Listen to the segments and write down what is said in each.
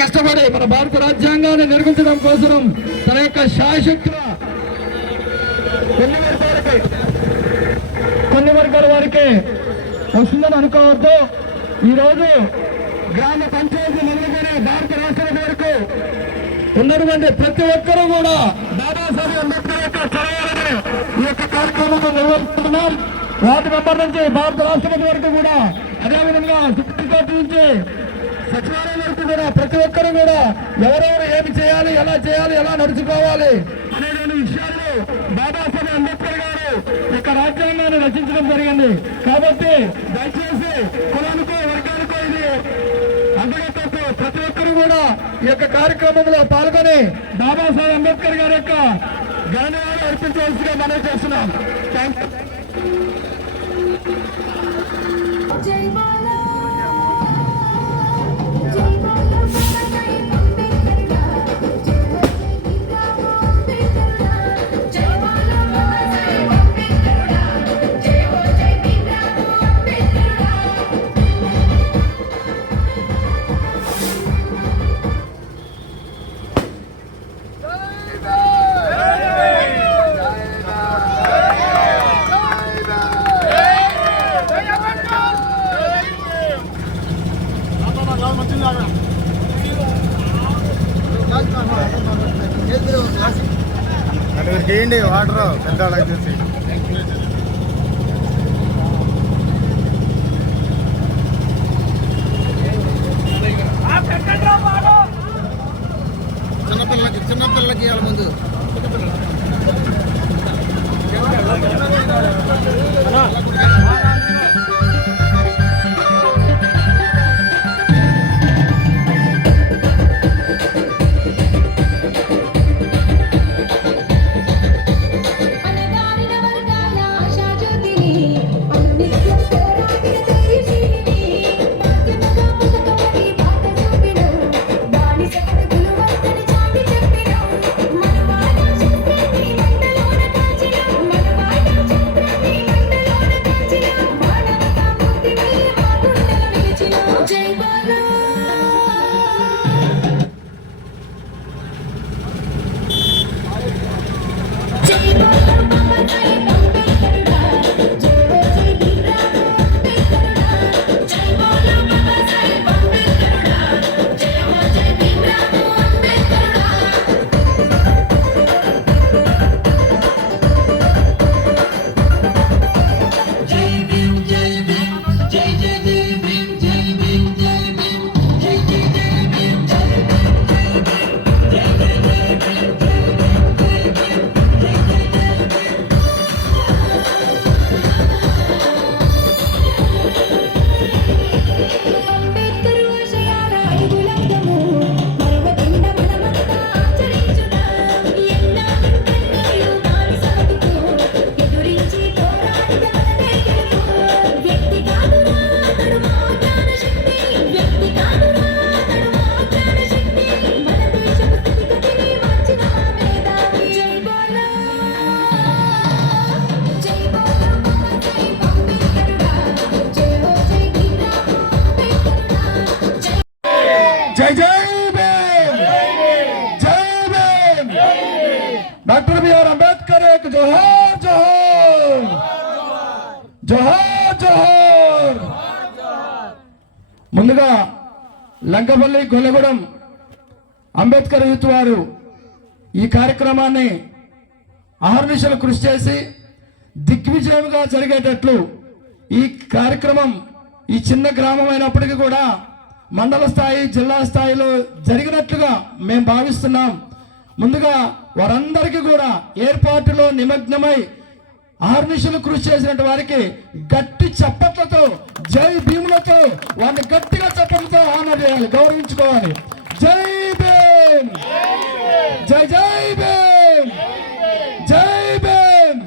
కష్టపడి మన భారత రాజ్యాంగాన్ని నిర్మించడం కోసం తన యొక్క శాయశక్తుల కొన్ని వర్గాల వారికి వస్తుందని అనుకోవద్దు. ఈరోజు గ్రామ పంచాయతీ మొదలుకొని భారత రాష్ట్రం వరకు ఉన్నటువంటి ప్రతి ఒక్కరూ కూడా బాబాసాహెబ్ అంబేద్కర్ యొక్క చదవాలని ఈ యొక్క కార్యక్రమాన్ని నిర్వహిస్తున్నాం. వార్డు మెంబర్ నుంచి భారత రాష్ట్రపతి వరకు కూడా, అదేవిధంగా సుప్రీంకోర్టు నుంచి సచివాలయం వరకు కూడా ప్రతి ఒక్కరూ కూడా ఎవరెవరు ఏమి చేయాలి, ఎలా నడుచుకోవాలి అనేటువంటి విషయాలు బాబాసాహెబ్ అంబేద్కర్ గారు యొక్క రాజ్యాంగాన్ని రచించడం జరిగింది. కాబట్టి దయచేసి కులానికో వర్గానికో ఇది అంతగతతో ప్రతి ఒక్కరు కూడా ఈ యొక్క కార్యక్రమంలో పాల్గొని బాబాసాహెబ్ అంబేద్కర్ గారి యొక్క ఘననివాళులు అర్పించవలసిగా మనవి చేస్తున్నాం. థ్యాంక్ చేయండి వాటర్ పెద్దవాళ్ళకి చూసి. చిన్నపిల్లలకి ఇవ్వాలి ముందు. డాక్టర్ బిఆర్ అంబేద్కర్ జోహార్ జోహార్ జోహార్ జోహార్. ముందుగా లంకపల్లి గొల్లగూడెం అంబేద్కర్ యూత్ వారు ఈ కార్యక్రమాన్ని అహర్నిశలు కృషి చేసి దిగ్విజయంగా జరిగేటట్లు ఈ కార్యక్రమం ఈ చిన్న గ్రామం అయినప్పటికీ కూడా మండల స్థాయి, జిల్లా స్థాయిలో జరిగినట్లుగా మేము భావిస్తున్నాం. ముందుగా వారందరికీ కూడా ఏర్పాటులో నిమగ్నమై అహర్నిశలు కృషి చేసినటువంటి వారికి గట్టి చప్పట్లతో, జై భీములతో, వారిని గట్టిగా చప్పట్లతో ఆనర్ చేయాలి, గౌరవించుకోవాలి. జై భీమ్, జై జై భీమ్, జై భీమ్.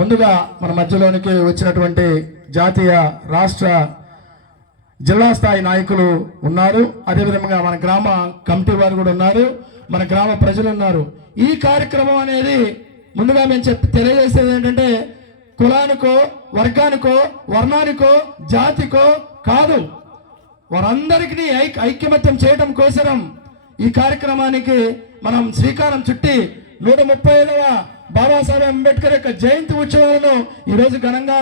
ముందుగా మన మధ్యలోనికి వచ్చినటువంటి జాతీయ, రాష్ట్ర జిల్లా స్థాయి నాయకులు ఉన్నారు, అదేవిధంగా మన గ్రామ కమిటీ వారు కూడా ఉన్నారు, మన గ్రామ ప్రజలు ఉన్నారు. ఈ కార్యక్రమం అనేది ముందుగా మేము తెలియజేసేది ఏంటంటే కులానికో వర్గానికో వర్ణానికో జాతికో కాదు, వారందరికీ ఐక్యమత్యం చేయడం కోసరం ఈ కార్యక్రమానికి మనం శ్రీకారం చుట్టి 135వ బాబాసాహెబ్ అంబేద్కర్ యొక్క జయంతి ఉత్సవాలను ఈరోజు ఘనంగా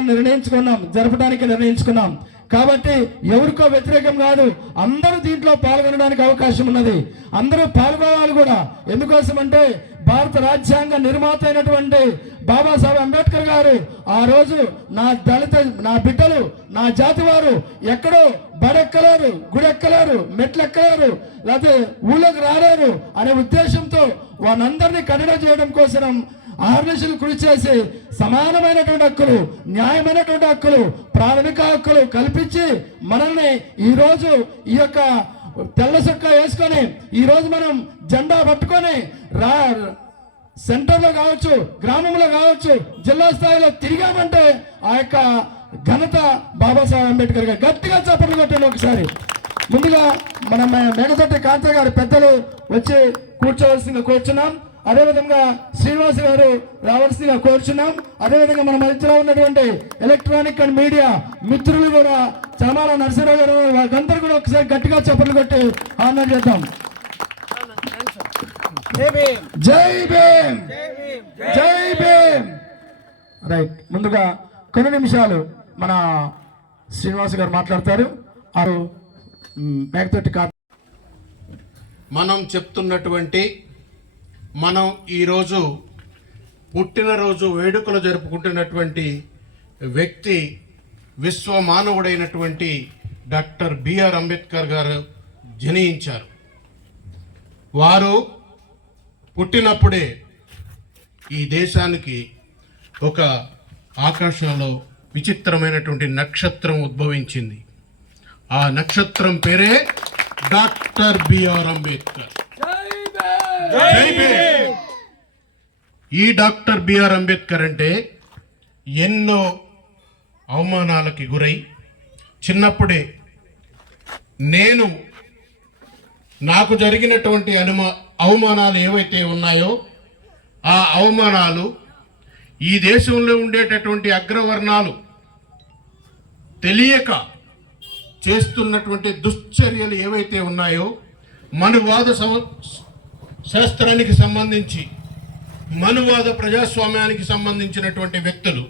జరపడానికి నిర్ణయించుకున్నాం. కాబట్టి ఎవరికో వ్యతిరేకం కాదు, అందరూ దీంట్లో పాల్గొనడానికి అవకాశం ఉన్నది. అందరూ పాల్గొనాలి కూడా. ఎందుకోసం అంటే భారత రాజ్యాంగ నిర్మాత అయినటువంటి బాబాసాహెబ్ అంబేద్కర్ గారు ఆ రోజు నా బిడ్డలు నా జాతి వారు ఎక్కడో బడెక్కలేరు, గుడెక్కలేరు, మెట్లెక్కలేరు, లేకపోతే ఊళ్ళోకి రాలేరు అనే ఉద్దేశంతో వారందరినీ కఠిన చేయడం కోసం ఆర్నిషులు కృషి చేసి సమానమైనటువంటి హక్కులు, న్యాయమైనటువంటి హక్కులు, ప్రాథమిక హక్కులు కల్పించి మనల్ని ఈరోజు ఈ యొక్క తెల్ల చొక్కా వేసుకొని ఈరోజు మనం జెండా పట్టుకొని సెంటర్లో కావచ్చు, గ్రామంలో కావచ్చు, జిల్లా స్థాయిలో తిరిగామంటే ఆ యొక్క ఘనత బాబాసాహెబ్ అంబేద్కర్ గారు. గట్టిగా చప్పట్లు కొట్టాను ఒకసారి. ముందుగా మన మేనతోటి కాంత గారు పెద్దలు వచ్చి కూర్చోవలసిందిగా కోరుచున్నాం. అదేవిధంగా శ్రీనివాస్ గారు రావాల్సిందిగా కోరుచున్నాం. అదేవిధంగా మన మధ్యలో ఉన్నటువంటి ఎలక్ట్రానిక్ అండ్ మీడియా మిత్రులు కూడా చామాల నరసింహరావు గారు వాళ్ళందరూ కూడా ఒకసారి గట్టిగా చప్పట్లు కొట్టి ఆనర్ చేద్దాం. జై భీమ్, జై భీమ్. రైట్, ముందుగా కొన్ని నిమిషాలు మన శ్రీనివాస్ గారు మాట్లాడతారు. మేకతోటి మనం చెప్తున్నటువంటి మనం ఈరోజు పుట్టినరోజు వేడుకలు జరుపుకుంటున్నటువంటి వ్యక్తి విశ్వమానవుడైనటువంటి డాక్టర్ బిఆర్ అంబేద్కర్ గారు జనించారు. వారు పుట్టినప్పుడే ఈ దేశానికి ఒక ఆకాశంలో విచిత్రమైనటువంటి నక్షత్రం ఉద్భవించింది. ఆ నక్షత్రం పేరే డాక్టర్ బిఆర్ అంబేద్కర్. ఈ డాక్టర్ బిఆర్ అంబేద్కర్ అంటే ఎన్నో అవమానాలకి గురై చిన్నప్పుడే నాకు జరిగినటువంటి అవమానాలు ఏవైతే ఉన్నాయో ఆ అవమానాలు ఈ దేశంలో ఉండేటటువంటి అగ్రవర్ణాలు తెలియక చేస్తున్నటువంటి దుశ్చర్యలు ఏవైతే ఉన్నాయో మనువాద శాస్త్రానికి సంబంధించి మనువాద ప్రజాస్వామ్యానికి సంబంధించినటువంటి వ్యక్తులు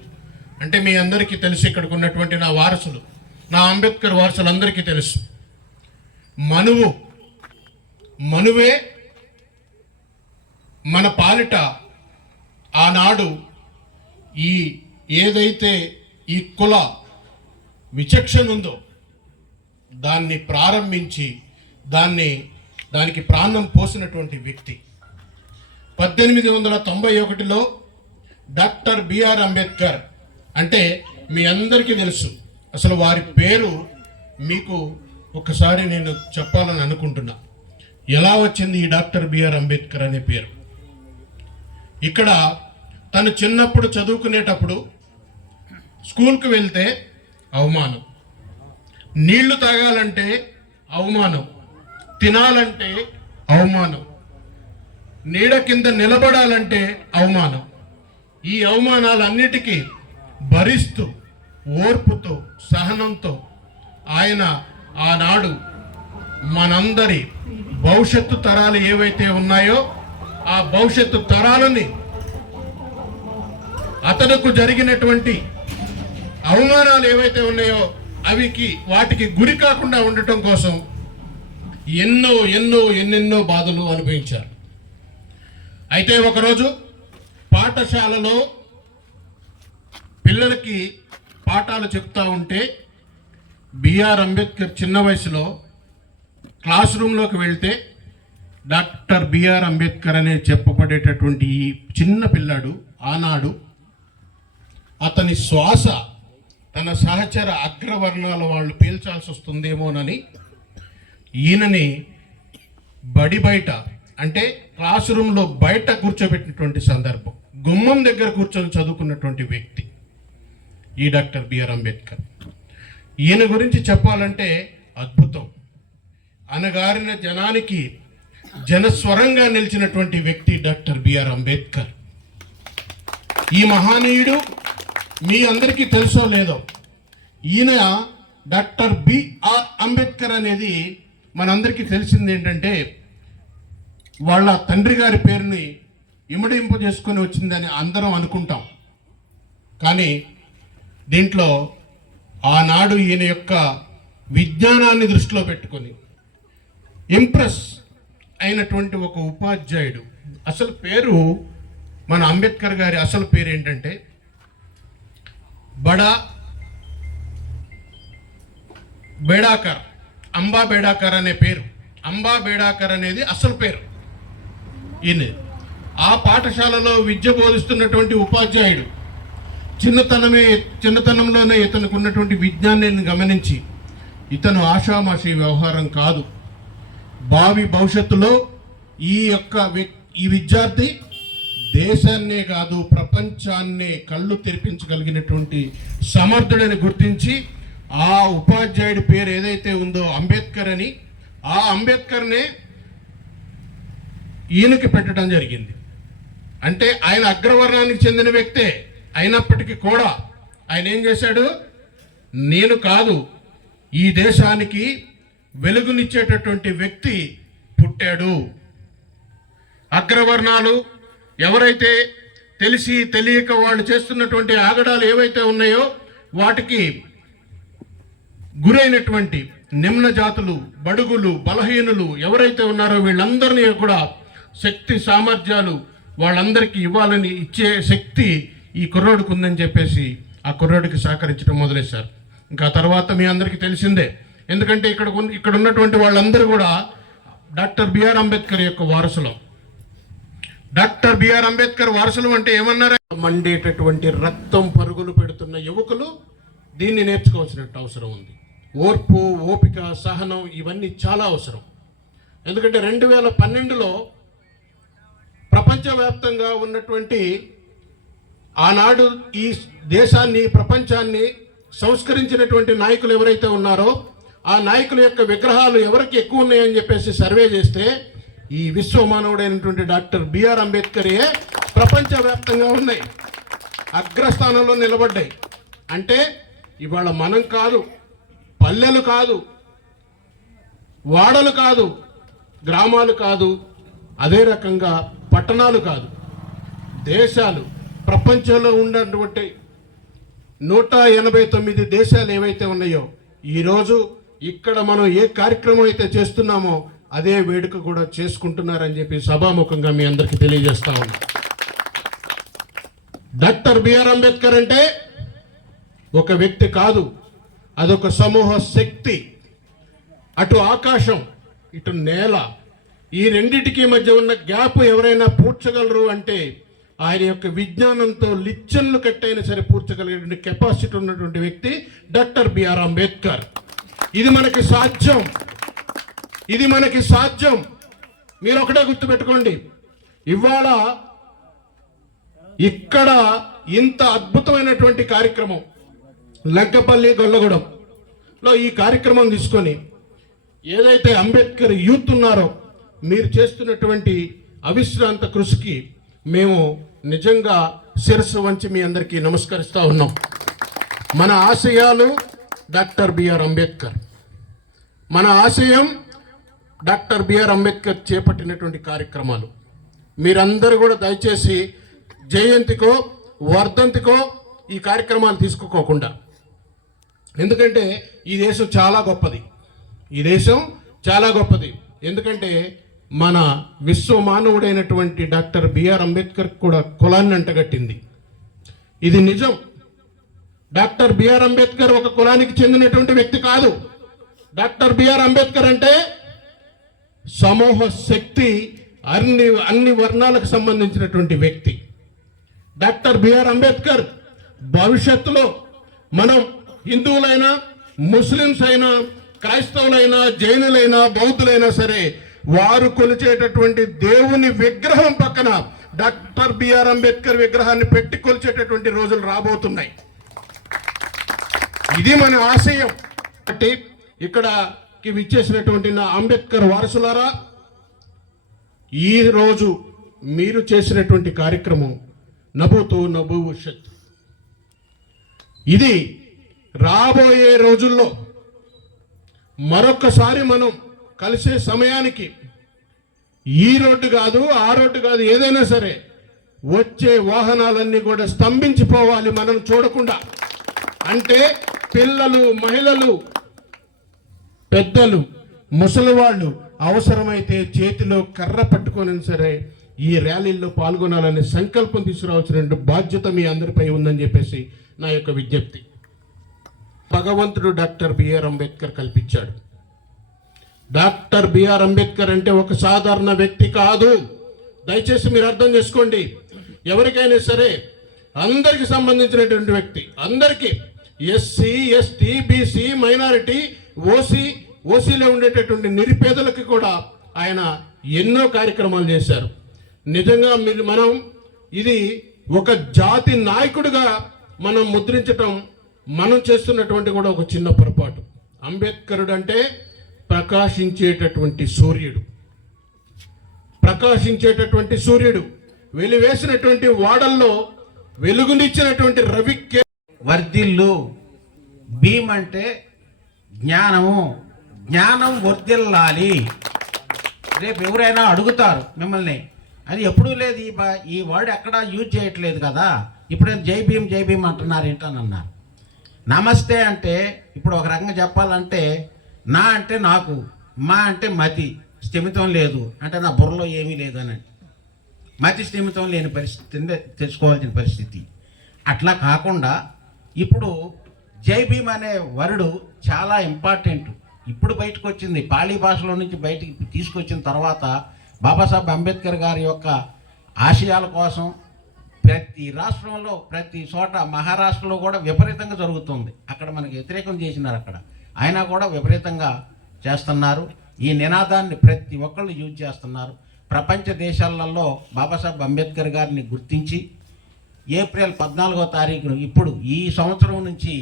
అంటే మీ అందరికీ తెలుసు, ఇక్కడికి ఉన్నటువంటి నా వారసులు, నా అంబేద్కర్ వారసులందరికీ తెలుసు. మనువే మన పాలిట ఆనాడు ఏదైతే ఈ కుల విచక్షణ ఉందో దాన్ని ప్రారంభించి దానికి ప్రాణం పోసినటువంటి వ్యక్తి. 1891లో డాక్టర్ బిఆర్ అంబేద్కర్ అంటే మీ అందరికీ తెలుసు. అసలు వారి పేరు మీకు ఒకసారి నేను చెప్పాలని అనుకుంటున్నా. ఎలా వచ్చింది ఈ డాక్టర్ బిఆర్ అంబేద్కర్ అనే పేరు? ఇక్కడ తను చిన్నప్పుడు చదువుకునేటప్పుడు స్కూల్కి వెళ్తే అవమానం, నీళ్లు తాగాలంటే అవమానం, తినాలంటే అవమానం, నీడ కింద నిలబడాలంటే అవమానం. ఈ అవమానాలన్నిటికీ భరిస్తూ ఓర్పుతో సహనంతో ఆయన ఆనాడు మనందరి భవిష్యత్తు తరాలు ఏవైతే ఉన్నాయో ఆ భవిష్యత్తు తరాలని అతనుకు జరిగినటువంటి అవమానాలు ఏవైతే ఉన్నాయో వాటికి గురి కాకుండా ఉండటం కోసం ఎన్నెన్నో బాధలు అనుభవించారు. అయితే ఒకరోజు పాఠశాలలో పిల్లలకి పాఠాలు చెప్తా ఉంటే బిఆర్ అంబేద్కర్ చిన్న వయసులో క్లాస్ రూమ్లోకి వెళ్తే డాక్టర్ బిఆర్ అంబేద్కర్ అనే చెప్పబడేటటువంటి ఈ చిన్న పిల్లాడు ఆనాడు అతని శ్వాస తన సహచర అగ్రవర్ణాల వాళ్ళు పీల్చాల్సి వస్తుందేమోనని ఈయనని బడి బయట అంటే క్లాస్ రూమ్లో బయట కూర్చోబెట్టినటువంటి సందర్భం, గుమ్మం దగ్గర కూర్చొని చదువుకున్నటువంటి వ్యక్తి ఈ డాక్టర్ బిఆర్ అంబేద్కర్. ఈయన గురించి చెప్పాలంటే అద్భుతం. అనగారిన జనానికి జనస్వరంగా నిలిచినటువంటి వ్యక్తి డాక్టర్ బిఆర్ అంబేద్కర్. ఈ మహానీయుడు మీ అందరికీ తెలుసో లేదో, ఈయన డాక్టర్ బిఆర్ అంబేద్కర్ అనేది మనందరికీ తెలిసింది ఏంటంటే వాళ్ళ తండ్రి గారి పేరుని ఇమడింపు చేసుకొని వచ్చిందని అందరం అనుకుంటాం. కానీ దీంట్లో ఆనాడు ఈయన యొక్క విజ్ఞానాన్ని దృష్టిలో పెట్టుకొని ఇంప్రెస్ అయినటువంటి ఒక ఉపాధ్యాయుడు. అసలు పేరు మన అంబేద్కర్ గారి అసలు పేరు ఏంటంటే బేడాకర్, అంబా బేడాకర్ అనే పేరు. అంబా బేడాకర్ అనేది అసలు పేరు ఈయన. ఆ పాఠశాలలో విద్య బోధిస్తున్నటువంటి ఉపాధ్యాయుడు చిన్నతనంలోనే ఇతనికి ఉన్నటువంటి విజ్ఞానాన్ని గమనించి ఇతను ఆషామాషి వ్యవహారం కాదు, భావి భవిష్యత్తులో ఈ విద్యార్థి దేశాన్నే కాదు ప్రపంచాన్నే కళ్ళు తెరిపించగలిగినటువంటి సమర్థుడని గుర్తించి ఆ ఉపాధ్యాయుడి పేరు ఏదైతే ఉందో అంబేద్కర్ అని, ఆ అంబేద్కర్నే ఈయనకి పెట్టడం జరిగింది. అంటే ఆయన అగ్రవర్ణానికి చెందిన వ్యక్తే అయినప్పటికీ కూడా ఆయన ఏం చేశాడు, నేను కాదు ఈ దేశానికి వెలుగునిచ్చేటటువంటి వ్యక్తి పుట్టాడు. అగ్రవర్ణాలు ఎవరైతే తెలిసి తెలియక వాళ్ళు చేస్తున్నటువంటి ఆగడాలు ఏవైతే ఉన్నాయో వాటికి గురైనటువంటి నిమ్న జాతులు, బడుగులు, బలహీనులు ఎవరైతే ఉన్నారో వీళ్ళందరినీ కూడా శక్తి సామర్థ్యాలు వాళ్ళందరికీ ఇవ్వాలని ఇచ్చే శక్తి ఈ కుర్రోడికి ఉందని చెప్పేసి ఆ కుర్రోడికి సహకరించడం మొదలెట్టారు. ఇంకా తర్వాత మీ అందరికీ తెలిసిందే, ఎందుకంటే ఇక్కడ ఉన్నటువంటి వాళ్ళందరూ కూడా డాక్టర్ బిఆర్ అంబేద్కర్ యొక్క వారసులు. డాక్టర్ బిఆర్ అంబేద్కర్ వారసులు అంటే ఏమన్నారా, మండేటటువంటి రక్తం పరుగులు పెడుతున్న యువకులు దీన్ని నేర్చుకోవాల్సినట్టు అవసరం ఉంది. ఓర్పు, ఓపిక, సహనం ఇవన్నీ చాలా అవసరం. ఎందుకంటే 2012లో ప్రపంచవ్యాప్తంగా ఉన్నటువంటి ఆనాడు ఈ దేశాన్ని ప్రపంచాన్ని సంస్కరించినటువంటి నాయకులు ఎవరైతే ఉన్నారో ఆ నాయకుల యొక్క విగ్రహాలు ఎవరికి ఎక్కువ ఉన్నాయని చెప్పేసి సర్వే చేస్తే ఈ విశ్వమానవుడైనటువంటి డాక్టర్ బిఆర్ అంబేద్కరే ప్రపంచవ్యాప్తంగా ఉన్నాయి, అగ్రస్థానంలో నిలబడ్డాయి. అంటే ఇవాళ మనం కాదు, పల్లెలు కాదు, వాడలు కాదు, గ్రామాలు కాదు, అదే రకంగా పట్టణాలు కాదు, దేశాలు, ప్రపంచంలో ఉన్నటువంటి 189 దేశాలు ఏవైతే ఉన్నాయో ఈరోజు ఇక్కడ మనం ఏ కార్యక్రమం అయితే చేస్తున్నామో అదే వేడుక కూడా చేసుకుంటున్నారని చెప్పి సభాముఖంగా మీ అందరికీ తెలియజేస్తా ఉన్నా. డాక్టర్ బిఆర్ అంబేద్కర్ అంటే ఒక వ్యక్తి కాదు, అదొక సమూహ శక్తి. అటు ఆకాశం, ఇటు నేల, ఈ రెండిటికి మధ్య ఉన్న గ్యాప్ ఎవరైనా పూడ్చగలరు అంటే ఆయన యొక్క విజ్ఞానంతో లిచ్చన్లు కట్టైనా సరే పూడ్చగలిగే కెపాసిటీ ఉన్నటువంటి వ్యక్తి డాక్టర్ బిఆర్ అంబేద్కర్. ఇది మనకి సాధ్యం, ఇది మనకి సాధ్యం. మీరు ఒకటే గుర్తుపెట్టుకోండి, ఇవాళ ఇక్కడ ఇంత అద్భుతమైనటువంటి కార్యక్రమం లంకపల్లి గొల్లగూడెంలో ఈ కార్యక్రమం తీసుకొని ఏదైతే అంబేద్కర్ యూత్ ఉన్నారో మీరు చేస్తున్నటువంటి అవిశ్రాంత కృషికి మేము నిజంగా శిరస్సు వంచి మీ అందరికీ నమస్కరిస్తూ ఉన్నాం. మన ఆశయాలు డాక్టర్ బిఆర్ అంబేద్కర్, మన ఆశయం డాక్టర్ బిఆర్ అంబేద్కర్ చేపట్టినటువంటి కార్యక్రమాలు. మీరందరూ కూడా దయచేసి జయంతికో వర్ధంతికో ఈ కార్యక్రమాలు తీసుకోకుండా, ఎందుకంటే ఈ దేశం చాలా గొప్పది, ఈ దేశం చాలా గొప్పది. ఎందుకంటే మన విశ్వమానవుడైనటువంటి డాక్టర్ బిఆర్ అంబేద్కర్ కూడా కులాన్ని అంటగట్టింది, ఇది నిజం. డాక్టర్ బిఆర్ అంబేద్కర్ ఒక కులానికి చెందినటువంటి వ్యక్తి కాదు. డాక్టర్ బిఆర్ అంబేద్కర్ అంటే సమూహ శక్తి, అన్ని వర్ణాలకు సంబంధించినటువంటి వ్యక్తి. డాక్టర్ బిఆర్ అంబేద్కర్ భవిష్యత్తులో మనం హిందువులైనా, ముస్లిమ్స్ అయినా, క్రైస్తవులైనా, జైనులైనా, బౌద్ధులైనా సరే వారు కొలిచేటటువంటి దేవుని విగ్రహం పక్కన డాక్టర్ బిఆర్ అంబేద్కర్ విగ్రహాన్ని పెట్టి కొలిచేటటువంటి రోజులు రాబోతున్నాయి. ఇది మన ఆశయం. ఇక్కడ కి విచ్చేసినటువంటి నా అంబేద్కర్ వారసులారా, ఈరోజు మీరు చేసినటువంటి కార్యక్రమం నభూతో నభవిష్యత్. ఇది రాబోయే రోజుల్లో మరొక్కసారి మనం కలిసే సమయానికి ఈ రోడ్డు కాదు, ఆ రోడ్డు కాదు, ఏదైనా సరే వచ్చే వాహనాలన్నీ కూడా స్తంభించిపోవాలి మనం చూడకుండా. అంటే పిల్లలు, మహిళలు, పెద్దలు, ముసలివాళ్ళు అవసరమైతే చేతిలో కర్ర పట్టుకొని సరే ఈ ర్యాలీల్లో పాల్గొనాలనే సంకల్పం తీసుకురావాల్సిన బాధ్యత మీ అందరిపై ఉందని చెప్పేసి నా యొక్క విజ్ఞప్తి. భగవంతుడు డాక్టర్ బిఆర్ అంబేద్కర్ కల్పించాడు. డాక్టర్ బిఆర్ అంబేద్కర్ అంటే ఒక సాధారణ వ్యక్తి కాదు. దయచేసి మీరు అర్థం చేసుకోండి. ఎవరికైనా సరే అందరికి సంబంధించినటువంటి వ్యక్తి, అందరికీ ఎస్సీ, ఎస్టీ, బీసీ, మైనారిటీ, ఓసీలో ఉండేటటువంటి నిరుపేదలకు కూడా ఆయన ఎన్నో కార్యక్రమాలు చేశారు. నిజంగా మనం ఇది ఒక జాతి నాయకుడిగా మనం ముద్రించటం మనం చేస్తున్నటువంటి కూడా ఒక చిన్న పొరపాటు. అంబేద్కరుడు అంటే ప్రకాశించేటటువంటి సూర్యుడు, ప్రకాశించేటటువంటి సూర్యుడు, వెలివేసినటువంటి వాడల్లో వెలుగునిచ్చినటువంటి రవికే. వర్ధిల్లు. భీమ్ అంటే జ్ఞానము, జ్ఞానం వర్ధిల్లాలి. రేపు ఎవరైనా అడుగుతారు మిమ్మల్ని, అది ఎప్పుడూ లేదు, ఈ వర్డ్ ఎక్కడా యూజ్ చేయట్లేదు కదా, ఇప్పుడు జై భీమ్ అంటున్నారు ఏంటని. నమస్తే అంటే ఇప్పుడు ఒక రకంగా చెప్పాలంటే, నా అంటే నాకు, మా అంటే మతి స్థిమితం లేదు అంటే నా బుర్రలో ఏమీ లేదని, మతి స్థిమితం లేని పరిస్థితి తెచ్చుకోవాల్సిన పరిస్థితి. అట్లా కాకుండా ఇప్పుడు జై భీమ్ అనే వర్డ్ చాలా ఇంపార్టెంట్. ఇప్పుడు బయటకు వచ్చింది, పాళీ భాషలో నుంచి బయటికి తీసుకొచ్చిన తర్వాత బాబాసాహెబ్ అంబేద్కర్ గారి యొక్క ఆశయాల కోసం ప్రతి రాష్ట్రంలో, ప్రతి చోట, మహారాష్ట్రలో కూడా విపరీతంగా జరుగుతుంది. అక్కడ మనకి వ్యతిరేకం చేసినారు, అక్కడ అయినా కూడా విపరీతంగా చేస్తున్నారు. ఈ నినాదాన్ని ప్రతి ఒక్కళ్ళు యూజ్ చేస్తున్నారు. ప్రపంచ దేశాలలో బాబాసాహెబ్ అంబేద్కర్ గారిని గుర్తించి ఏప్రిల్ 14వ తారీఖున ఇప్పుడు ఈ సంవత్సరం నుంచి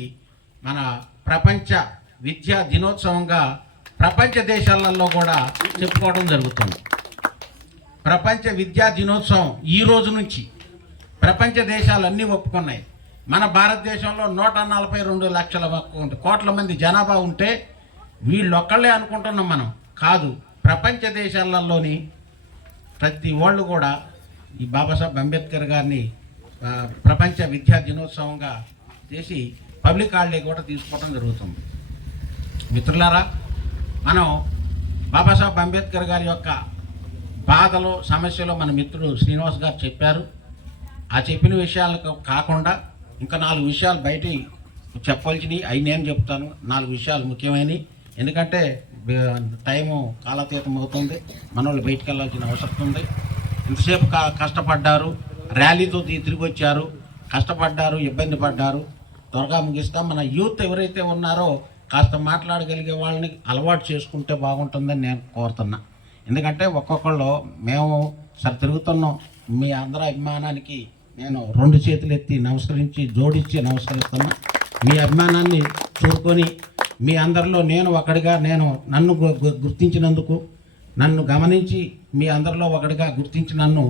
మన ప్రపంచ విద్యా దినోత్సవంగా ప్రపంచ దేశాలలో కూడా చెప్పుకోవడం జరుగుతుంది. ప్రపంచ విద్యా దినోత్సవం ఈ రోజు నుంచి ప్రపంచ దేశాలన్నీ ఒప్పుకున్నాయి. మన భారతదేశంలో 142 లక్షల కోట్ల మంది జనాభా ఉంటే వీళ్ళొక్కళ్ళే అనుకుంటున్నాం మనం, కాదు. ప్రపంచ దేశాలలోని ప్రతి వాళ్ళు కూడా ఈ బాబాసాహెబ్ అంబేద్కర్ గారిని ప్రపంచ విద్యా దినోత్సవంగా చేసి పబ్లిక్ హాలిడే కూడా తీసుకోవడం జరుగుతుంది. మిత్రులారా, మనం బాబాసాహెబ్ అంబేద్కర్ గారి యొక్క బాధలు, సమస్యలు మన మిత్రుడు శ్రీనివాస్ గారు చెప్పారు. ఆ చెప్పిన విషయాలకు కాకుండా ఇంకా 4 విషయాలు బయట చెప్పాల్సినవి అవి నేను చెప్తాను. 4 విషయాలు ముఖ్యమైనవి, ఎందుకంటే టైము కాలాతీతం అవుతుంది, మన వాళ్ళు బయటకు వెళ్ళాల్సిన అవసరం ఉంది. ఇంతసేపు కష్టపడ్డారు, ర్యాలీతో తిరిగి వచ్చారు, కష్టపడ్డారు, ఇబ్బంది పడ్డారు. త్వరగా ముగిస్తాం. మన యూత్ ఎవరైతే ఉన్నారో కాస్త మాట్లాడగలిగే వాళ్ళని అలవాటు చేసుకుంటే బాగుంటుందని నేను కోరుతున్నా. ఎందుకంటే ఒక్కొక్కళ్ళు మేము తిరుగుతున్నాం. మీ అందరి అభిమానానికి నేను 2 చేతులు ఎత్తి నమస్కరించి, జోడించి నమస్కరిస్తున్నా. మీ అభిమానాన్ని చూరుకొని మీ అందరిలో నేను ఒకడిగా, నన్ను గుర్తించినందుకు, నన్ను గమనించి మీ అందరిలో ఒకడిగా గుర్తించి నన్ను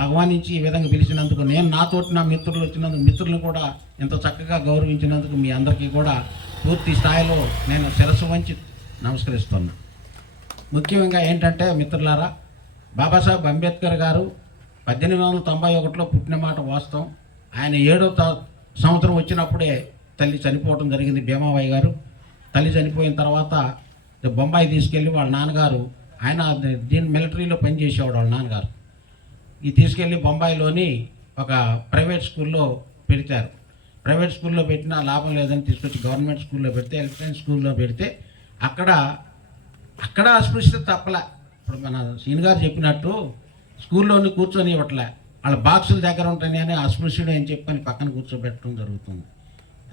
ఆహ్వానించి ఈ విధంగా పిలిచినందుకు, నేను నాతోటి నా మిత్రులు వచ్చినందుకు, మిత్రులను కూడా ఎంతో చక్కగా గౌరవించినందుకు మీ అందరికీ కూడా పూర్తి స్థాయిలో నేను శిరస్సు వంచి నమస్కరిస్తున్నాను. ముఖ్యంగా ఏంటంటే మిత్రులారా, బాబాసాహెబ్ అంబేద్కర్ గారు 1891లో పుట్టిన మాట వాస్తవం. ఆయన 7వ సంవత్సరం వచ్చినప్పుడే తల్లి చనిపోవడం జరిగింది. భీమాబాయి గారు తల్లి చనిపోయిన తర్వాత బొంబాయి తీసుకెళ్ళి వాళ్ళ నాన్నగారు, ఆయన మిలిటరీలో పనిచేసేవాడు వాళ్ళ నాన్నగారు, ఈ తీసుకెళ్ళి బొంబాయిలోని ఒక ప్రైవేట్ స్కూల్లో పెడతారు. ప్రైవేట్ స్కూల్లో పెట్టినా లాభం లేదని తీసుకొచ్చి గవర్నమెంట్ స్కూల్లో పెడితే, ఎలక్ట్రానిక్ స్కూల్లో పెడితే అక్కడ అస్పృశ్యత తప్పలే. ఇప్పుడు మన సీన్ గారు చెప్పినట్టు స్కూల్లోని కూర్చొని ఇవ్వట్లే, వాళ్ళ బాక్సుల దగ్గర ఉంటాయని అని అస్పృశ్యుడు అని చెప్పని పక్కన కూర్చోబెట్టడం జరుగుతుంది.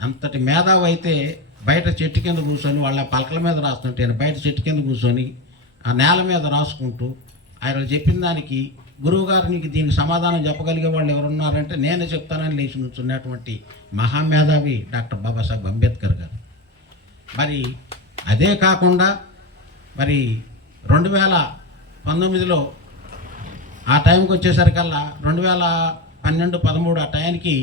అంతటి మేధావి అయితే బయట చెట్టు కింద కూర్చొని, వాళ్ళ పలకల మీద రాస్తుంటే బయట చెట్టు కింద కూర్చొని ఆ నేల మీద రాసుకుంటూ ఆయన చెప్పిన దానికి గురువుగారు నీకు దీనికి సమాధానం చెప్పగలిగే వాళ్ళు ఎవరున్నారంటే నేనే చెప్తానని లేచి నుంచున్నటువంటి మహామేధావి డాక్టర్ బాబాసాహెబ్ అంబేద్కర్ గారు. మరి అదే కాకుండా మరి 2019లో ఆ టైంకి వచ్చేసరికల్లా 2012-13 ఆ టైంకి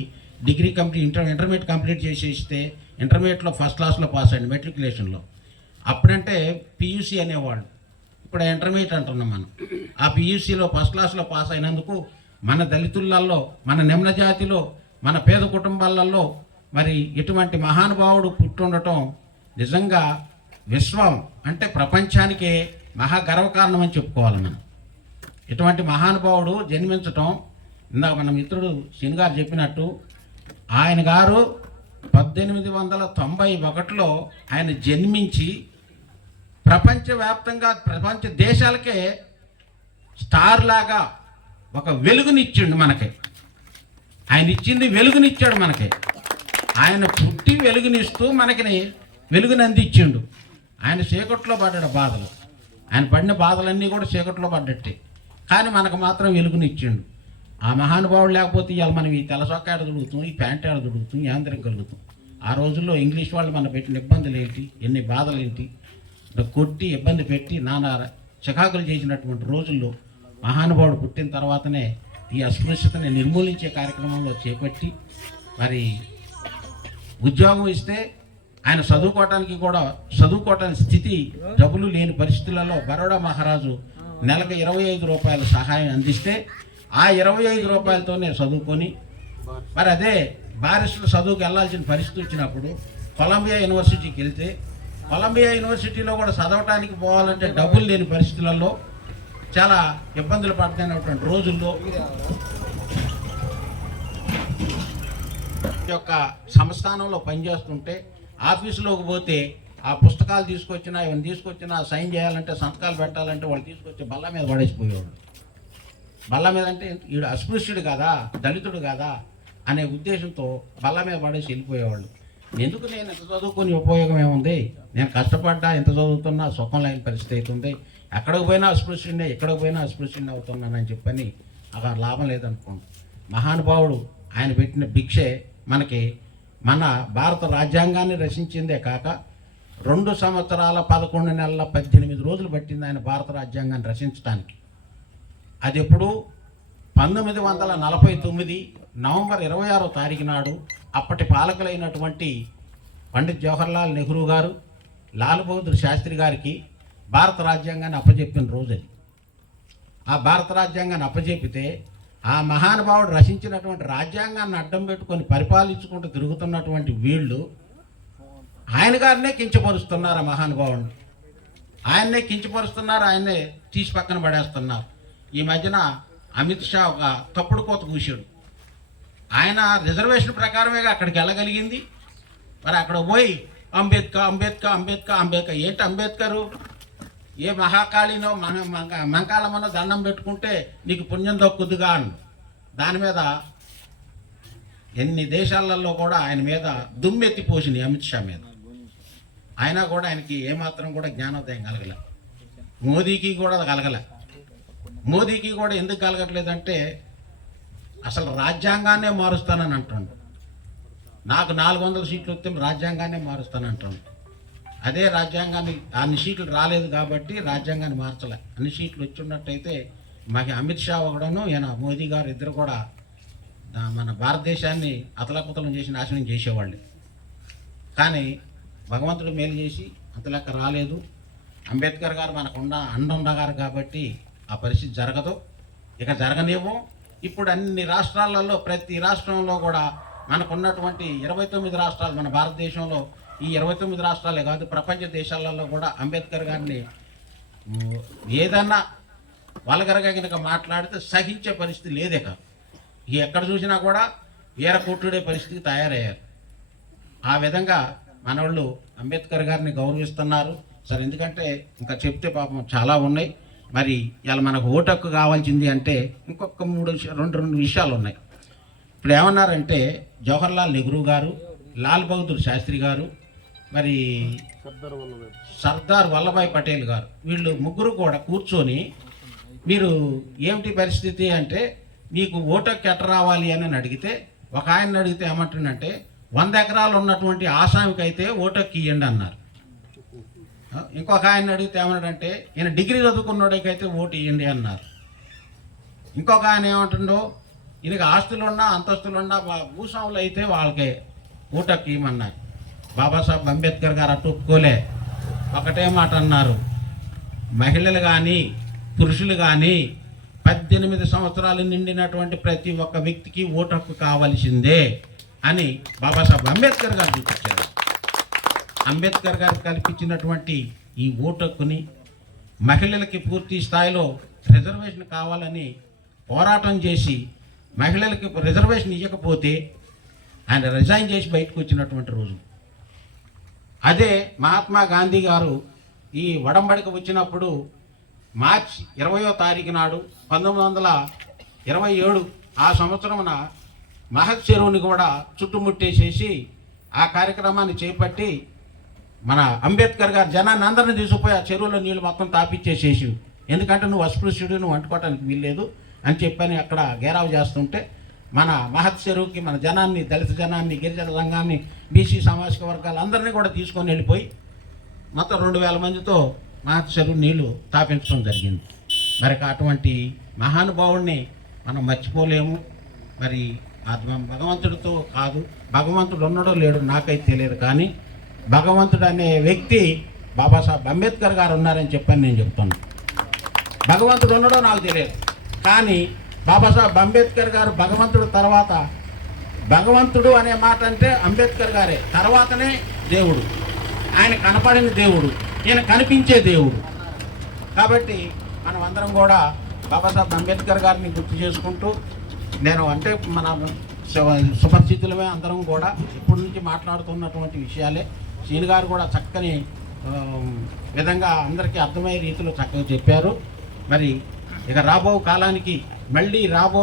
డిగ్రీ కంప్లీట్ ఇంటర్మీడియట్ కంప్లీట్ చేసేస్తే ఇంటర్మీడియట్లో ఫస్ట్ క్లాస్లో పాస్ అయ్యండి మెట్రికులేషన్లో. అప్పుడంటే పియూసీ అనేవాళ్ళు, ఇప్పుడు ఇంటర్మీడియట్ అంటున్నాం మనం. ఆ పియూసీలో ఫస్ట్ క్లాస్లో పాస్ అయినందుకు మన దళితులలో, మన నిమ్న జాతిలో, మన పేద కుటుంబాలలో మరి ఇటువంటి మహానుభావుడు పుట్టుండటం నిజంగా విశ్వం అంటే ప్రపంచానికే మహా గర్వకారణం అని చెప్పుకోవాలి మనం. ఇటువంటి మహానుభావుడు జన్మించటం, ఇందాక మన మిత్రుడు శని గారు చెప్పినట్టు, ఆయన గారు 1891లో ఆయన జన్మించి ప్రపంచవ్యాప్తంగా ప్రపంచ దేశాలకే స్టార్ లాగా ఒక వెలుగునిచ్చిండు మనకి. ఆయన ఇచ్చింది వెలుగునిచ్చాడు మనకి. ఆయన పుట్టి వెలుగునిస్తూ మనకి వెలుగుని అందించిండు. ఆయన చీకట్లో పడ్డాడు బాధలు, ఆయన పడిన బాధలన్నీ కూడా చీకట్లో పడ్డట్టే, కానీ మనకు మాత్రం వెలుగునిచ్చిండు. ఆ మహానుభావుడు లేకపోతే ఇవాళ మనం ఈ తెల్ల చొక్కా ఆడ దొడుగుతాం, ఈ ప్యాంట్ ఆడ దొడుగుతాం, యాంత్రం కలుగుతాం. ఆ రోజుల్లో ఇంగ్లీష్ వాళ్ళు మన పెట్టిన ఇబ్బందులు ఏంటి, ఎన్ని బాధలు ఏంటి, కొట్టి ఇబ్బంది పెట్టి నానా చికాకులు చేసినటువంటి రోజుల్లో మహానుభావుడు పుట్టిన తర్వాతనే ఈ అస్పృశ్యతని నిర్మూలించే కార్యక్రమంలో చేపట్టి మరి ఉద్యోగం ఇస్తే ఆయన చదువుకోవటానికి స్థితి డబ్బులు లేని పరిస్థితులలో బరోడా మహారాజు నెలకు 25 రూపాయల సహాయం అందిస్తే ఆ 25 రూపాయలతోనే చదువుకొని మరి అదే బారిస్టర్ చదువుకు వెళ్ళాల్సిన పరిస్థితి వచ్చినప్పుడు కొలంబియా యూనివర్సిటీకి వెళ్తే కొలంబియా యూనివర్సిటీలో కూడా చదవటానికి పోవాలంటే డబ్బులు లేని పరిస్థితులలో చాలా ఇబ్బందులు పడుతున్నటువంటి రోజుల్లో యొక్క సంస్థానంలో పనిచేస్తుంటే ఆఫీసులోకి పోతే ఆ పుస్తకాలు తీసుకొచ్చినా ఇవన్నీ తీసుకొచ్చినా సైన్ చేయాలంటే సంతకాలు పెట్టాలంటే వాళ్ళు తీసుకొచ్చి బల్ల మీద పడేసిపోయేవాళ్ళు. బల్ల మీద అంటే వీడు అస్పృశ్యుడు కదా, దళితుడు కదా అనే ఉద్దేశంతో బల్ల మీద పడేసి వెళ్ళిపోయేవాళ్ళు. ఎందుకు నేను ఎంత చదువుకొని ఉపయోగం ఏముంది, నేను కష్టపడ్డా ఎంత చదువుతున్నా సుఖం లేని పరిస్థితి అవుతుంది, ఎక్కడికి పోయినా అస్పృశ్యుడే, ఎక్కడికి పోయినా అస్పృశ్యుడిని అవుతున్నానని చెప్పని అక్కడ లాభం లేదనుకోండి. మహానుభావుడు ఆయన పెట్టిన భిక్షే మనకి మన భారత రాజ్యాంగాన్ని రచించిందే కాక 2 సంవత్సరాల 11 నెలల 18 రోజులు పట్టింది ఆయన భారత రాజ్యాంగాన్ని రచించడానికి. అది ఎప్పుడు 1949 నవంబర్ 26వ తారీఖు నాడు అప్పటి పాలకులైనటువంటి పండిత్ జవహర్లాల్ నెహ్రూ గారు లాల్ బహదూర్ శాస్త్రి గారికి భారత రాజ్యాంగాన్ని అప్పచెప్పిన రోజు అది. ఆ భారత రాజ్యాంగాన్ని అప్పచెప్పితే ఆ మహానుభావుడు రచించినటువంటి రాజ్యాంగాన్ని అడ్డం పెట్టుకొని పరిపాలించుకుంటూ తిరుగుతున్నటువంటి వీళ్ళు ఆయన గారినే కించపరుస్తున్నారు. ఆ మహానుభావుడిని ఆయన్నే కించపరుస్తున్నారు, ఆయన్నే తీసి పక్కన పడేస్తున్నారు. ఈ మధ్యన అమిత్ షా ఒక తప్పుడు కోత కూశాడు. ఆయన రిజర్వేషన్ ప్రకారమే అక్కడికి వెళ్ళగలిగింది. మరి అక్కడ పోయి అంబేద్కర్ అంబేద్కర్ అంబేద్కర్ అంబేద్కర్ ఏంటి అంబేద్కరు? ఏ మహాకాళినో మంకాళమనో దండం పెట్టుకుంటే నీకు పుణ్యం దక్కుద్దుగా అని దాని మీద ఎన్ని దేశాలలో కూడా ఆయన మీద దుమ్మెత్తిపోసింది అమిత్ షా మీద. అయినా కూడా ఆయనకి ఏమాత్రం కూడా జ్ఞానోదయం కలగలే. మోదీకి కూడా కలగలే. మోదీకి కూడా ఎందుకు కలగట్లేదంటే అసలు రాజ్యాంగాన్నే మారుస్తానని అంటుండు. నాకు 400 సీట్లు వస్తే రాజ్యాంగాన్నే మారుస్తానంటుండు. అదే రాజ్యాంగాన్ని అన్ని సీట్లు రాలేదు కాబట్టి రాజ్యాంగాన్ని మార్చలే. అన్ని సీట్లు వచ్చి ఉన్నట్టయితే మాకు అమిత్ షా ఒకడను ఈయన మోదీ గారు ఇద్దరు కూడా మన భారతదేశాన్ని అతలకుతలం చేసి నాశనం చేసేవాళ్ళు. కానీ భగవంతుడు మేలు చేసి అంతలెక్క రాలేదు. అంబేద్కర్ గారు మనకు అండుండగారు కాబట్టి ఆ పరిస్థితి జరగదు, ఇక జరగనేమో. ఇప్పుడు అన్ని రాష్ట్రాలలో ప్రతి రాష్ట్రంలో కూడా మనకున్నటువంటి 29 రాష్ట్రాలు, మన భారతదేశంలో ఈ 29 రాష్ట్రాలే కాదు ప్రపంచ దేశాలలో కూడా అంబేద్కర్ గారిని ఏదన్నా వల్గరగా కనుక మాట్లాడితే సహించే పరిస్థితి లేదే కాదు. ఎక్కడ చూసినా కూడా వీర కొట్టుడే పరిస్థితికి తయారయ్యారు. ఆ విధంగా మనవాళ్ళు అంబేద్కర్ గారిని గౌరవిస్తున్నారు సార్. ఎందుకంటే ఇంకా చెప్తే పాపం చాలా ఉన్నాయి. మరి ఇలా మనకు ఓటు హక్కు కావాల్సింది అంటే ఇంకొక రెండు విషయాలు ఉన్నాయి. ఇప్పుడు ఏమన్నారంటే జవహర్లాల్ నెహ్రూ గారు, లాల్ బహదూర్ శాస్త్రి గారు, మరి సర్దార్ వల్లభాయ్ పటేల్ గారు, వీళ్ళు ముగ్గురు కూడా కూర్చొని మీరు ఏమిటి పరిస్థితి అంటే మీకు ఓటు హక్కు ఎట్ట రావాలి అని అడిగితే ఒక ఆయన అడిగితే ఏమంటుందంటే 100 ఎకరాలు ఉన్నటువంటి ఆసామికి అయితే ఓటు హక్కు ఇవ్వండి అన్నారు. ఇంకొక ఆయన అడిగితే ఏమన్నాడంటే ఈయన డిగ్రీ చదువుకున్నోడికైతే ఓటు ఇవ్వండి అన్నారు. ఇంకొక ఆయన ఏమంటుండో ఈయనకి ఆస్తులున్నా అంతస్తులున్నా భూస్వాములు అయితే వాళ్ళకే ఓటకు ఇవ్వమన్నారు. బాబాసాహెబ్ అంబేద్కర్ గారు అటు ఒప్పుకోలే. ఒకటే మాట అన్నారు, మహిళలు కానీ పురుషులు కానీ 18 సంవత్సరాలు నిండినటువంటి ప్రతి ఒక్క వ్యక్తికి ఓటు హక్కు కావాల్సిందే అని బాబాసాహెబ్ అంబేద్కర్ గారు చూపించారు. అంబేద్కర్ గారు కల్పించినటువంటి ఈ ఓటు హక్కుని మహిళలకి పూర్తి స్థాయిలో రిజర్వేషన్ కావాలని పోరాటం చేసి మహిళలకి రిజర్వేషన్ ఇవ్వకపోతే ఆయన రిజైన్ చేసి బయటకు వచ్చినటువంటి రోజు. అదే మహాత్మా గాంధీ గారు ఈ వడంబడిక వచ్చినప్పుడు మార్చి 20వ తారీఖు నాడు 1927 ఆ సంవత్సరమున మహత్ చెరువుని కూడా చుట్టుముట్టేసేసి ఆ కార్యక్రమాన్ని చేపట్టి మన అంబేద్కర్ గారు జనాన్ని అందరిని తీసుకుపోయి ఆ చెరువులో నీళ్ళు మొత్తం తాపిచ్చేసేసి, ఎందుకంటే నువ్వు అస్పృశ్యుడు, నువ్వు అంటుకోవటానికి వీల్లేదు అని చెప్పని అక్కడ గేరావు చేస్తుంటే మన మహత్ చెరువుకి మన జనాన్ని, దళిత జనాన్ని, గిరిజన సంఘాన్ని, బీసీ సామాజిక వర్గాలు అందరినీ కూడా తీసుకొని వెళ్ళిపోయి మొత్తం 2000 మందితో మహత్ చెరువు నీళ్లు తాపించడం జరిగింది. మరి అటువంటి మహానుభావుడిని మనం మర్చిపోలేము. మరి భగవంతుడితో కాదు, భగవంతుడు ఉన్నాడో లేడు నాకైతే తెలియదు, కానీ భగవంతుడు అనే వ్యక్తి బాబాసాహెబ్ అంబేద్కర్ గారు ఉన్నారని చెప్పని నేను చెప్తున్నాను. భగవంతుడు ఉన్నాడో నాకు తెలియదు, కానీ బాబాసాహెబ్ అంబేద్కర్ గారు భగవంతుడు తర్వాత, భగవంతుడు అనే మాట అంటే అంబేద్కర్ గారే, తర్వాతనే దేవుడు. ఆయన కనపడిన దేవుడు, ఈయన కనిపించే దేవుడు. కాబట్టి మనం అందరం కూడా బాబాసాహెబ్ అంబేద్కర్ గారిని గుర్తు చేసుకుంటూ, నేను అంటే మన సుపరిచితులమే అందరం కూడా ఇప్పటి నుంచి మాట్లాడుతున్నటువంటి విషయాలే. శ్రీని గారు కూడా చక్కని విధంగా అందరికీ అర్థమయ్యే రీతిలో చక్కగా చెప్పారు. మరి ఇక రాబో కాలానికి మళ్ళీ రాబో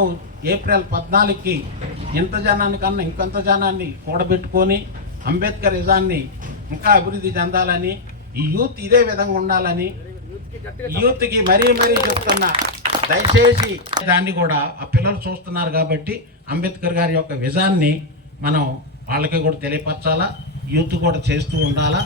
ఏప్రిల్ 14కి ఇంత జనానికన్నా ఇంకొంత జనాన్ని కూడబెట్టుకొని అంబేద్కర్ నిజాన్ని ఇంకా అభివృద్ధి చెందాలని, ఈ యూత్ ఇదే విధంగా ఉండాలని యూత్కి మరీ చెప్తున్నా. దయచేసి దాన్ని కూడా ఆ పిల్లలు చూస్తున్నారు కాబట్టి అంబేద్కర్ గారి యొక్క విజాన్ని మనం వాళ్ళకి కూడా తెలియపరచాలా, యూత్ కూడా చేస్తూ ఉండాలా.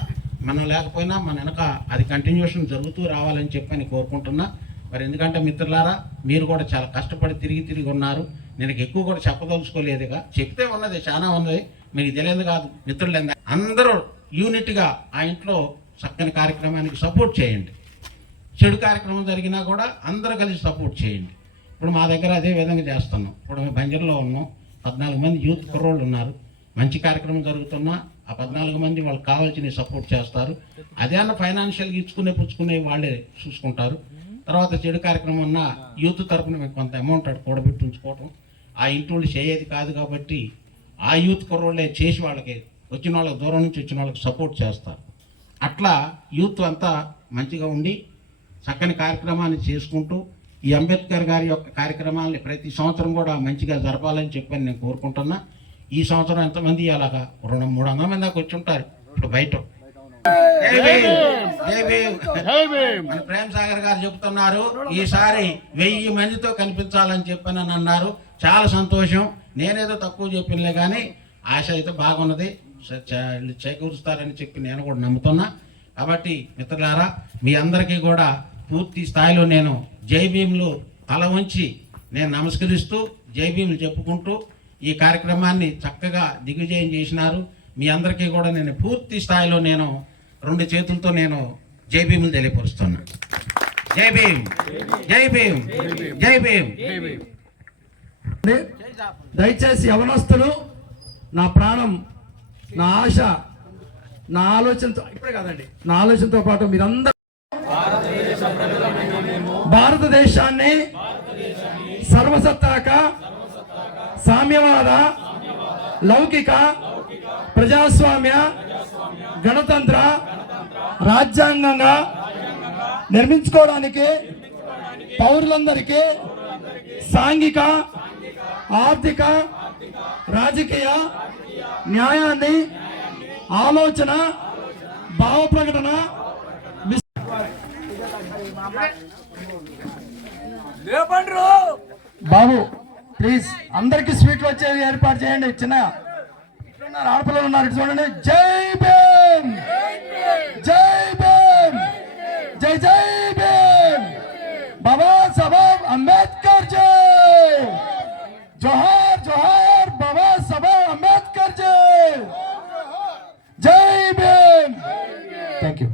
మనం లేకపోయినా మన వెనక అది కంటిన్యూషన్ జరుగుతూ రావాలని చెప్పని కోరుకుంటున్నా. మరి ఎందుకంటే మిత్రులారా, మీరు కూడా చాలా కష్టపడి తిరిగి ఉన్నారు. నేను ఎక్కువ కూడా చెప్పదలుచుకోలేదుగా, చెప్తే ఉన్నది చాలా ఉన్నది, మీకు తెలియదు కాదు. మిత్రులు అందరూ యూనిట్గా ఆ ఇంట్లో చక్కని కార్యక్రమానికి సపోర్ట్ చేయండి. చెడు కార్యక్రమం జరిగినా కూడా అందరూ కలిసి సపోర్ట్ చేయండి. ఇప్పుడు మా దగ్గర అదే విధంగా చేస్తున్నాం. ఇప్పుడు మేము బంజర్లో ఉన్నాం, 14 మంది యూత్ కుర్రోళ్ళు ఉన్నారు. మంచి కార్యక్రమం జరుగుతున్నా ఆ 14 మంది వాళ్ళకి కావాల్సిన సపోర్ట్ చేస్తారు. అదే అన్న ఫైనాన్షియల్గా పుచ్చుకునే వాళ్ళే చూసుకుంటారు. తర్వాత చెడు కార్యక్రమం ఉన్న యూత్ తరఫున మేము కొంత అమౌంట్ కూడబెట్టి ఉంచుకోవటం, ఆ ఇంటి వాళ్ళు చేయేది కాదు కాబట్టి ఆ యూత్ కుర్రోళ్ళే చేసి వాళ్ళకి వచ్చిన వాళ్ళకి, దూరం నుంచి వచ్చిన వాళ్ళకి సపోర్ట్ చేస్తారు. అట్లా యూత్ అంతా మంచిగా ఉండి చక్కని కార్యక్రమాన్ని చేసుకుంటూ ఈ అంబేద్కర్ గారి యొక్క కార్యక్రమాలని ప్రతి సంవత్సరం కూడా మంచిగా జరపాలని చెప్పని నేను కోరుకుంటున్నా. ఈ సంవత్సరం ఎంతమంది అలాగా 200-300 మంది దాకా వచ్చి ఉంటారు ఇప్పుడు బయట. మన ప్రేమ్ సాగర్ గారు చెప్తున్నారు ఈసారి 1000 మందితో కనిపించాలని చెప్పని అన్నారు. చాలా సంతోషం. నేనేదో తక్కువ చెప్పినలే కానీ ఆశ అయితే బాగున్నది, చేకూరుస్తారని చెప్పి నేను కూడా నమ్ముతున్నా. కాబట్టి మిత్రులారా, మీ అందరికీ కూడా పూర్తి స్థాయిలో నేను జై భీములు తల వంచి నేను నమస్కరిస్తూ జై భీములు చెప్పుకుంటూ ఈ కార్యక్రమాన్ని చక్కగా దిగ్విజయం చేసినారు. మీ అందరికీ కూడా నేను పూర్తి స్థాయిలో నేను 2 చేతులతో నేను జై భీములు తెలియపరుస్తున్నా. జై భీమ్, జై భీమ్, జై భీమ్. దయచేసి యవనస్తులు, నా ప్రాణం, నా ఆశ, నా ఆలోచనతో ఇప్పుడే కాదండి, నా ఆలోచనతో పాటు మీరందరూ భారతదేశాన్ని సర్వసత్తాక సామ్యవాద లౌకిక ప్రజాస్వామ్య గణతంత్ర రాజ్యాంగంగా నిర్మించుకోవడానికి పౌరులందరికీ సాంఘిక, ఆర్థిక, రాజకీయ న్యాయాన్ని, ఆలోచన, భావ ప్రకటన బాబు ప్లీజ్ అందరికి స్వీట్లు వచ్చేవి ఏర్పాటు చేయండి. చిన్న ఆడపిల్లలు ఉన్నారు, చూడండి. జై భీమ్, జై భీమ్. అంబేద్కర్ జై, జోహార్ జోహార్ బాబా సాహెబ్ అంబేద్కర్ జై, జై భీమ్. Thank you.